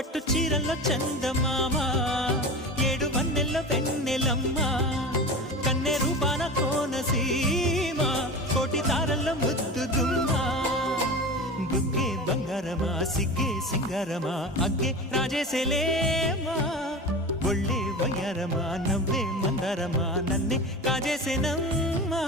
పట్టు చీరల్లో చందమామ ఏడు వన్నెల్లో వెన్నెలమ్మ కన్నె రూపాన కోనసీమ కోటి తారల్లో ముద్దుగుమ్మ బుగ్గే బంగారమా సిగ్గే సింగారమా అగ్గే రాజేసేలేమా ఒళ్ళే వయ్యారమా నవ్వే మందారమా నన్నే కాజేసేనమ్మా